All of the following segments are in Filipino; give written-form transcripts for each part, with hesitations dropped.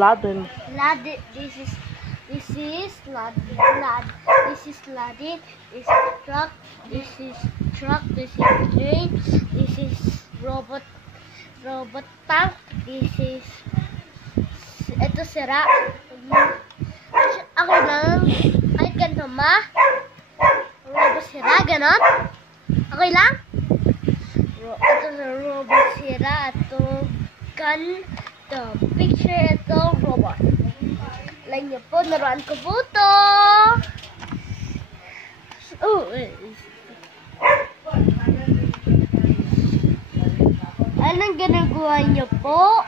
Laden. This is Laden. This is Laden. This is truck. This is truck. This is train. This is robot tank. This is ito sira. Ako lang kahit ganito robot sira ganon. Okay lang. Ito sa robot sira. Ito gun. Ito picture. Ito robot. Like niyo po, naroon ko po ito. Anong ginagawa niyo po?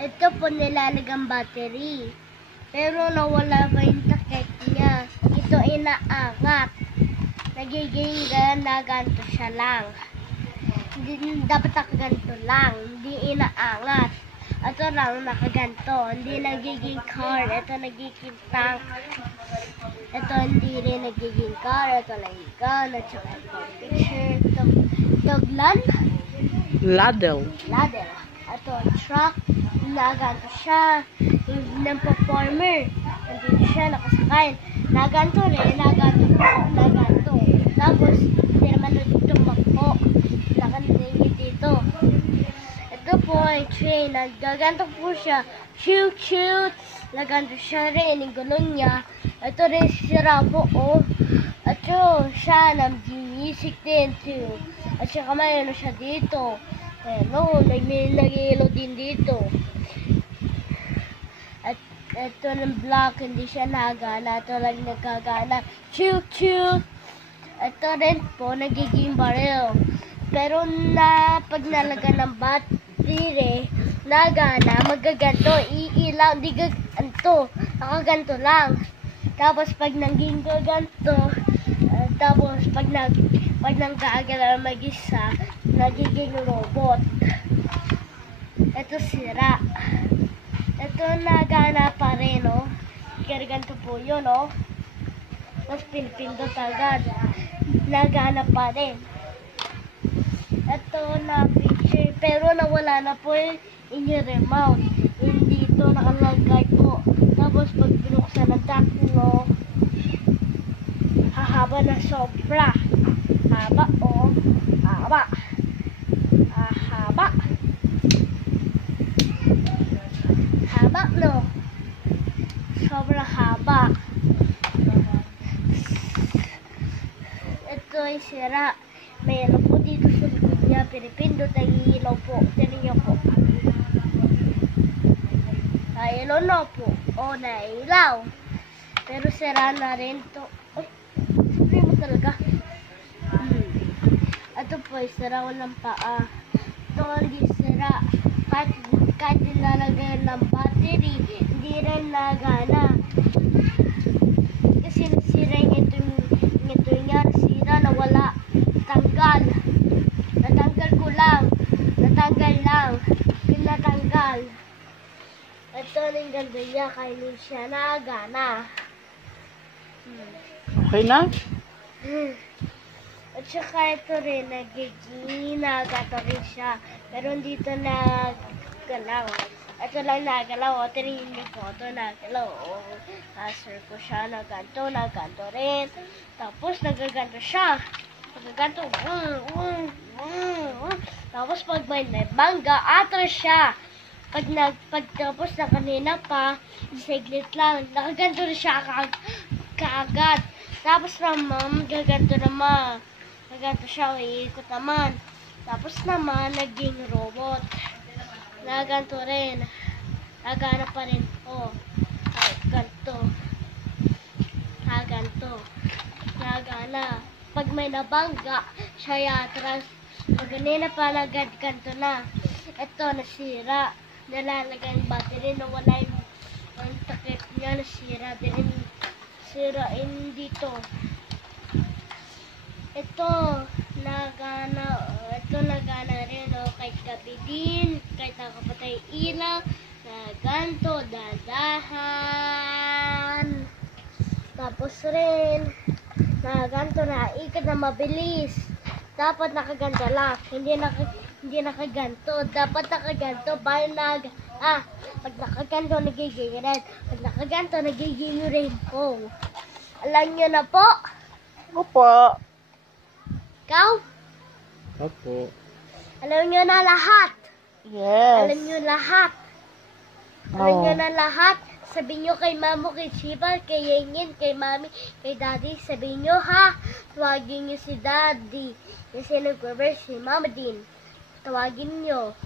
Ito po nilalagyan battery. Pero nawala pa yung takip niya. Ito inaangat. Nagiging ganto siya lang. Dapat nakaganto lang. Hindi inaangat. Ito lang nakaganto. Hindi nagiging car. Ito nagiging tank. Ito hindi rin nagiging car. Ito nagiging gun. At saka ito picture. Ito Ladle. Ito truck. Naganto siya. Ng performer. Nandito siya nakasakay. Naganto rin. Naganto. Tapos hindi naman tumakbo. Nakantingin dito. Ito po ay train. Nagaganto po siya. Shoot. Naganto siya rin. Yung gulong niya. Ito rin sira po. Ito siya nag-music din too. At saka mayroon siya dito. May nag-ilo din dito. At ito ng block. Hindi siya nagana. Ito lang nagkagana. Shoot. Ito rin po nagiging barrel. Pero pag nalagyan ng battery, nagana, magaganto, iilaw, di gaganto, nakaganto lang. Tapos pag naging gaganto, tapos pag nanggagalaw mag-isa, nagiging robot. Ito sira. Ito nagana pa rin, no? Gaganto po yun, no? Tapos pinipindot agad. Nagana pa rin. Ito na picture, pero nawala na po yung remote. Hindi ito nakalagay po. Tapos pag binuksan ng tatlo, hahaba na sobra. Haba. Haba, no? Sobra haba. Ito ay sira. May ano po dito sa likod niya, pinipindot ang ilaw po. Tinan niyo po. Nailaw na po. Nailaw. Pero sira na rin to. Ay, sabi mo talaga. Ito po ay sira ko ng paa. Ito hindi sira. Kahit nilalagay ng battery, hindi rin nagana. Kasi nasira ito niya. Nasira, nawala. Natanggal ko lang. Pinatanggal. Ito ng ganda niya. Kaya hindi siya nagana. Okay na? At saka ito rin. Nagagato rin siya. Pero dito nagalaw. Ito lang nagalaw. Tingnan ko. Ito nagalaw. Kasar ko siya. Naganto rin. Tapos nagaganto siya. Pagkaganto, tapos pag may bangga, atras siya. Pagtapos na kanina pa, saglit lang, nakaganto na siya kaagad. Tapos naman, gaganto naman. Nagaganto siya, iikot naman. Tapos naman, naging robot. Nagaganto rin. Nagana pa rin. Nagana. Pag may nabangga, siya yatras. Pag ganina pa, nagganto na. Ito, nasira. Nalalagay yung battery, nawala yung takip niya, nasira din. Sirain dito. Ito, nagana rin, kahit gabi din, kahit nakapatay ilaw, naganto, dadahan. Tapos rin, nakaganto na, ikot na mabilis. Dapat nakaganto lang. hindi nakaganto. Dapat nakaganto para pag nakaganto, nagiging red. Pag nakaganto, nagiging rainbow. Alam nyo na po? Opo. Ikaw? Opo. Alam nyo na lahat. Yes. Alam nyo lahat. Alam nyo na lahat. Sabihin nyo kay Mamo, kay Chiba, kay Yengin, kay Mami, kay Daddy. Sabihin nyo ha. Tawagin nyo si Daddy. Kasi nag-reverse si Mama din. Tawagin nyo.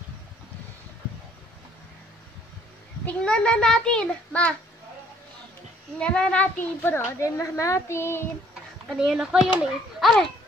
Tingnan na natin, Ma. Tingnan na natin. Panoodin na natin. Kanina ko yun eh. Aray!